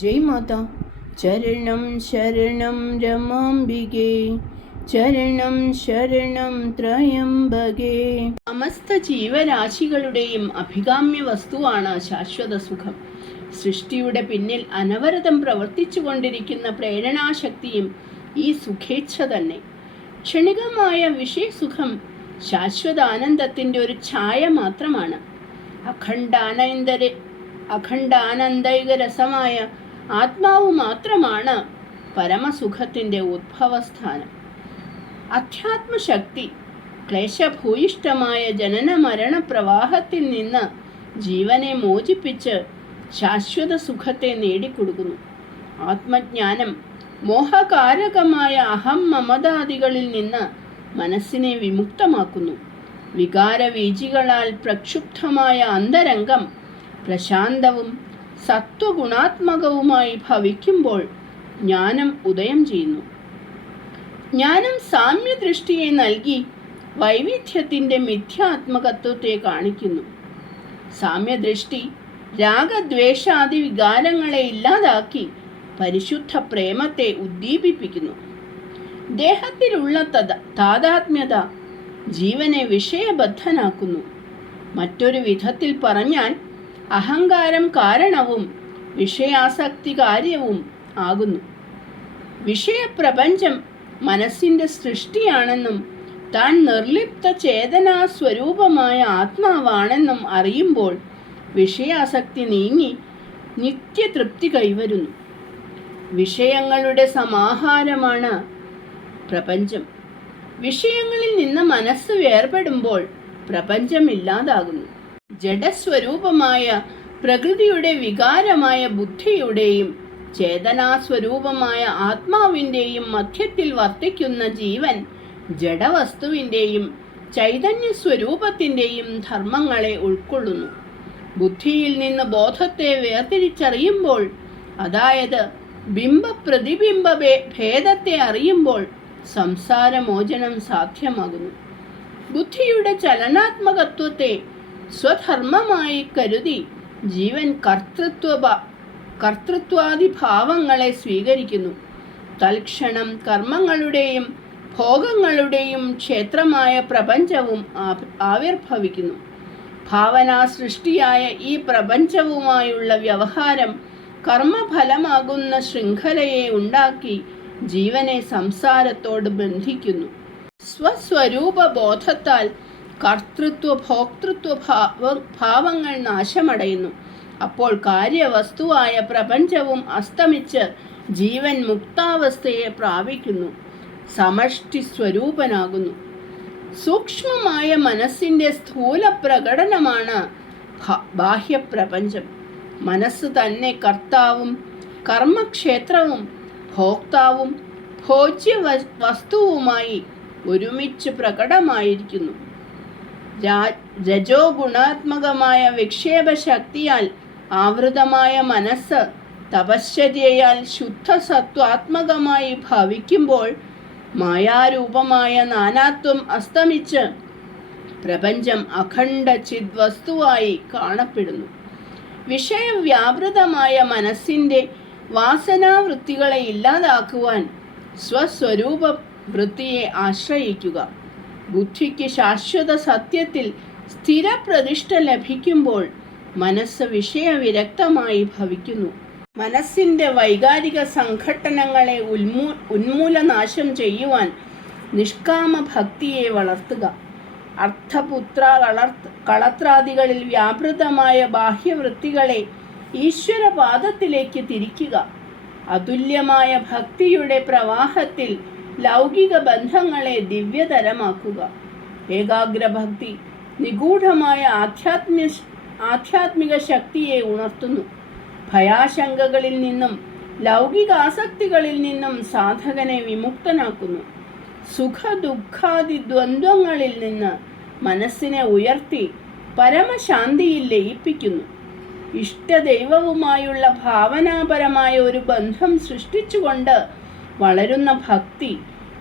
ജയ് മാത. ചരണം ശരണം രമാംബികേ. ചരണം ശരണം ത്രയംബകേ. സമസ്ത ജീവരാശികളുടെയും അഭികാമ്യ വസ്തുവാണ് ശാശ്വത സുഖം. സൃഷ്ടിയുടെ പിന്നിൽ അനവരതം പ്രവർത്തിച്ചു കൊണ്ടിരിക്കുന്ന പ്രേരണാശക്തിയും ഈ സുഖേച്ഛ തന്നെ. ക്ഷണികമായ വിഷയസുഖം ശാശ്വതാനന്ദത്തിന്റെ ഒരു ഛായ മാത്രമാണ്. അഖണ്ഡാനന്ദര അഖണ്ഡാനന്ദൈകരസമായ ആത്മാവ് മാത്രമാണ് പരമസുഖത്തിന്റെ ഉദ്ഭവസ്ഥാനം അധ്യാത്മശക്തി ക്ലേശഭൂയിഷ്ടമായ ജനന മരണ പ്രവാഹത്തിൽ നിന്ന് ജീവനെ മോചിപ്പിച്ച് ശാശ്വത സുഖത്തെ നേടിക്കൊടുക്കുന്നു. ആത്മജ്ഞാനം മോഹകാരകമായ അഹം മമതാദികളിൽ നിന്ന് മനസ്സിനെ വിമുക്തമാക്കുന്നു. വികാരവീജികളാൽ പ്രക്ഷുബ്ധമായ അന്തരംഗം പ്രശാന്തവും സത്വഗുണാത്മകവുമായി ഭവിക്കുമ്പോൾ ജ്ഞാനം ഉദയം ചെയ്യുന്നു. ജ്ഞാനം സാമ്യദൃഷ്ടിയെ നൽകി വൈവിധ്യത്തിന്റെ മിഥ്യാത്മകത്വത്തെ കാണിക്കുന്നു. സാമ്യദൃഷ്ടി രാഗദ്വേഷാദി വികാരങ്ങളെ ഇല്ലാതാക്കി പരിശുദ്ധ പ്രേമത്തെ ഉദ്ദീപിപ്പിക്കുന്നു. ദേഹത്തിലുള്ള തദ താതാത്മ്യത ജീവനെ വിഷയബദ്ധനാക്കുന്നു. മറ്റൊരു വിധത്തിൽ പറഞ്ഞാൽ അഹങ്കാരം കാരണവും വിഷയാസക്തി കാര്യവും ആകുന്നു. വിഷയപ്രപഞ്ചം മനസ്സിന്റെ സൃഷ്ടിയാണെന്നും താൻ നിർലിപ്ത ചേതനാ സ്വരൂപമായ ആത്മാവാണെന്നും അറിയുമ്പോൾ വിഷയാസക്തി നീങ്ങി നിത്യതൃപ്തി കൈവരുന്നു. വിഷയങ്ങളുടെ സമാഹാരമാണ് പ്രപഞ്ചം. വിഷയങ്ങളിൽ നിന്ന് മനസ്സ് വേർപെടുമ്പോൾ പ്രപഞ്ചം ഇല്ലാതാകുന്നു. ജഡസ്വരൂപമായ പ്രകൃതിയുടെ വികാരമായ ബുദ്ധിയുടെയും ചേതനാസ്വരൂപമായ ആത്മാവിന്റെയും മധ്യത്തിൽ വർത്തിക്കുന്ന ജീവൻ ജഡവസ്തുവിന്റെയും ചൈതന്യ സ്വരൂപത്തിന്റെയും ധർമ്മങ്ങളെ ഉൾക്കൊള്ളുന്നു. ബുദ്ധിയിൽ നിന്ന് ബോധത്തെ വേർതിരിച്ചറിയുമ്പോൾ അതായത് ബിംബ പ്രതിബിംബ ഭേദത്തെ അറിയുമ്പോൾ സംസാരമോചനം സാധ്യമാകുന്നു. ബുദ്ധിയുടെ ചലനാത്മകത്വത്തെ സ്വധർമ്മമായി കരുതി ജീവൻ കർത്തൃത്വ ഭ- കർത്തൃത്വാദി ഭാവങ്ങളെ സ്വീകരിക്കുന്നു. തൽക്ഷണം കർമ്മങ്ങളുടെയും ഭോഗങ്ങളുടെയും ക്ഷേത്രമായ പ്രപഞ്ചവും ആവിർഭവിക്കുന്നു. ഭാവനാ സൃഷ്ടിയായ ഈ പ്രപഞ്ചവുമായുള്ള വ്യവഹാരം കർമ്മഫലമാകുന്ന ശൃംഖലയെ ഉണ്ടാക്കി ജീവനെ സംസാരത്തോട് ബന്ധിക്കുന്നു. സ്വസ്വരൂപ ബോധത്താൽ കർത്തൃത്വ ഭോക്തൃത്വ ഭാവ ഭാവങ്ങൾ നാശമടയുന്നു. അപ്പോൾ കാര്യവസ്തുവായ പ്രപഞ്ചവും അസ്തമിച്ച് ജീവൻ മുക്താവസ്ഥയെ പ്രാപിക്കുന്നു. സമഷ്ടി സ്വരൂപനാകുന്നു. സൂക്ഷ്മമായ മനസ്സിന്റെ സ്ഥൂല പ്രകടനമാണ് ബാഹ്യപ്രപഞ്ചം. മനസ്സ് തന്നെ കർത്താവും കർമ്മക്ഷേത്രവും ഭോക്താവും ഭോജ്യ വസ്തുവുമായി ഒരുമിച്ച് പ്രകടമായിരിക്കുന്നു. രജോ ഗുണാത്മകമായ വിക്ഷേപ ശക്തിയാൽ ആവൃതമായ മനസ്സ് തപശ്ചര്യയാൽ ശുദ്ധസത്വാത്മകമായി ഭവിക്കുമ്പോൾ മായാരൂപമായ നാനാത്വം അസ്തമിച്ച് പ്രപഞ്ചം അഖണ്ഡ ചിദ്വസ്തുവായി കാണപ്പെടുന്നു. വിഷയവ്യാപൃതമായ മനസ്സിന്റെ വാസനാവൃത്തികളെ ഇല്ലാതാക്കുവാൻ സ്വസ്വരൂപ വൃത്തിയെ ആശ്രയിക്കുക. ബുദ്ധിക്ക് ശാശ്വത സത്യത്തിൽ സ്ഥിരപ്രതിഷ്ഠ ലഭിക്കുമ്പോൾ മനസ്സ് വിഷയവിരക്തമായി ഭവിക്കുന്നു. മനസ്സിന്റെ വൈകാരിക സംഘട്ടനങ്ങളെ ഉന്മൂ ഉന്മൂലനാശം ചെയ്യുവാൻ നിഷ്കാമ ഭക്തിയെ വളർത്തുക. അർത്ഥപുത്ര കളർത്ത് കളത്രാദികളിൽ വ്യാപൃതമായ ബാഹ്യവൃത്തികളെ ഈശ്വരപാദത്തിലേക്ക് തിരിക്കുക. അതുല്യമായ ഭക്തിയുടെ പ്രവാഹത്തിൽ ലൗകിക ബന്ധങ്ങളെ ദിവ്യതരമാക്കുക. ഏകാഗ്രഭക്തി നിഗൂഢമായ ആധ്യാത്മ്യ ആധ്യാത്മിക ശക്തിയെ ഉണർത്തുന്നു. ഭയാശങ്കകളിൽ നിന്നും ലൗകിക ആസക്തികളിൽ നിന്നും സാധകനെ വിമുക്തനാക്കുന്നു. സുഖ ദുഃഖാദി ദ്വന്ദ്വങ്ങളിൽ നിന്ന് മനസ്സിനെ ഉയർത്തി പരമശാന്തിയിൽ ലയിപ്പിക്കുന്നു. ഇഷ്ടദൈവവുമായുള്ള ഭാവനാപരമായ ഒരു ബന്ധം സൃഷ്ടിച്ചുകൊണ്ട് വളരുന്ന ഭക്തി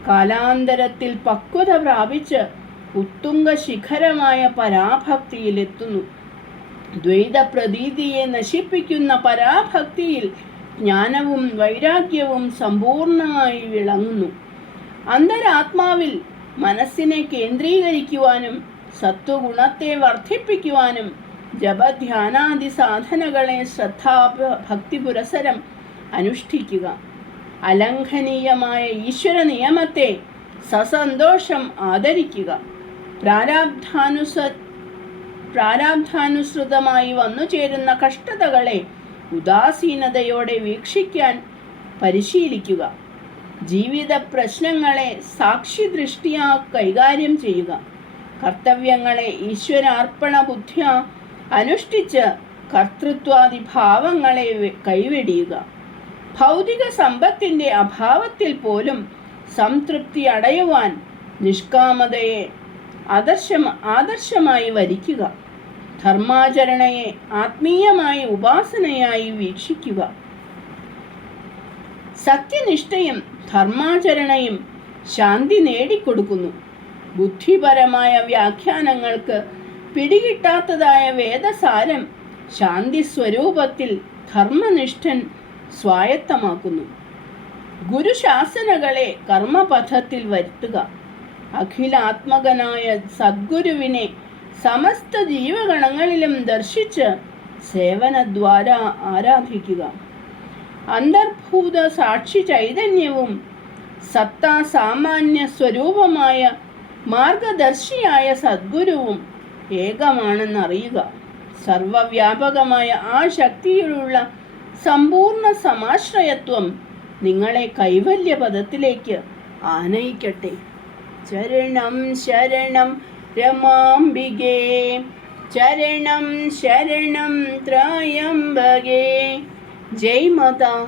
കാലാന്തരത്തിൽ പക്വത പ്രാപിച്ച് ഉത്തുംഗ ശിഖരമായ പരാഭക്തിയിലെത്തുന്നു. ദ്വൈത പ്രതീതിയെ നശിപ്പിക്കുന്ന പരാഭക്തിയിൽ ജ്ഞാനവും വൈരാഗ്യവും സമ്പൂർണമായി വിളങ്ങുന്നു. അന്തരാത്മാവിൽ മനസ്സിനെ കേന്ദ്രീകരിക്കുവാനും സത്വഗുണത്തെ വർദ്ധിപ്പിക്കുവാനും ജപധ്യാനാദി സാധനകളെ ശ്രദ്ധാ ഭക്തി പുരസരം അനുഷ്ഠിക്കുക. അലംഘനീയമായ ഈശ്വര നിയമത്തെ സസന്തോഷം ആദരിക്കുക. പ്രാരാബ്ധാനുസ പ്രാരാബ്ധാനുസൃതമായി വന്നു ചേരുന്ന കഷ്ടതകളെ ഉദാസീനതയോടെ വീക്ഷിക്കാൻ പരിശീലിക്കുക. ജീവിത പ്രശ്നങ്ങളെ സാക്ഷിദൃഷ്ടിയാ കൈകാര്യം ചെയ്യുക. കർത്തവ്യങ്ങളെ ഈശ്വരാർപ്പണ ബുദ്ധിയ അനുഷ്ഠിച്ച് കർത്തൃത്വാദി ഭാവങ്ങളെ കൈവെടിയുക. ഭൗതിക സമ്പത്തിന്റെ അഭാവത്തിൽ പോലും സംതൃപ്തി അടയുവാൻ നിഷ്കാമതയെ ആദർശം ആദർശമായി വരിക്കുക. ധർമാചരണയെ ആത്മീയമായി ഉപാസനയായി വീക്ഷിക്കുക. സത്യനിഷ്ഠയും ധർമാചരണയും ശാന്തി നേടിക്കൊടുക്കുന്നു. ബുദ്ധിപരമായ വ്യാഖ്യാനങ്ങൾക്ക് പിടികിട്ടാത്തതായ വേദസാരം ശാന്തി സ്വരൂപത്തിൽ ധർമ്മനിഷ്ഠൻ സ്വായത്തമാക്കുന്നു. ഗുരുശാസനകളെ കർമ്മപഥത്തിൽ വരുത്തുക. അഖിലാത്മകനായ സദ്ഗുരുവിനെ സമസ്ത ജീവഗണങ്ങളിലും ദർശിച്ച് സേവനദ്വാര ആരാധിക്കുക. അന്തർഭൂത സാക്ഷി ചൈതന്യവും സത്താ സാമാന്യ സ്വരൂപമായ മാർഗദർശിയായ സദ്ഗുരുവും ഏകമാണെന്നറിയുക. സർവവ്യാപകമായ ആ ശക്തിയിലുള്ള സമ്പൂർണ സമാശ്രയത്വം നിങ്ങളെ കൈവല്യ പദത്തിലേക്ക് ആനയിക്കട്ടെ. ചരണം ശരണം രമാംബികേ. ചരണം ശരണം ത്രയംബകേ. ജയ് മാതാ.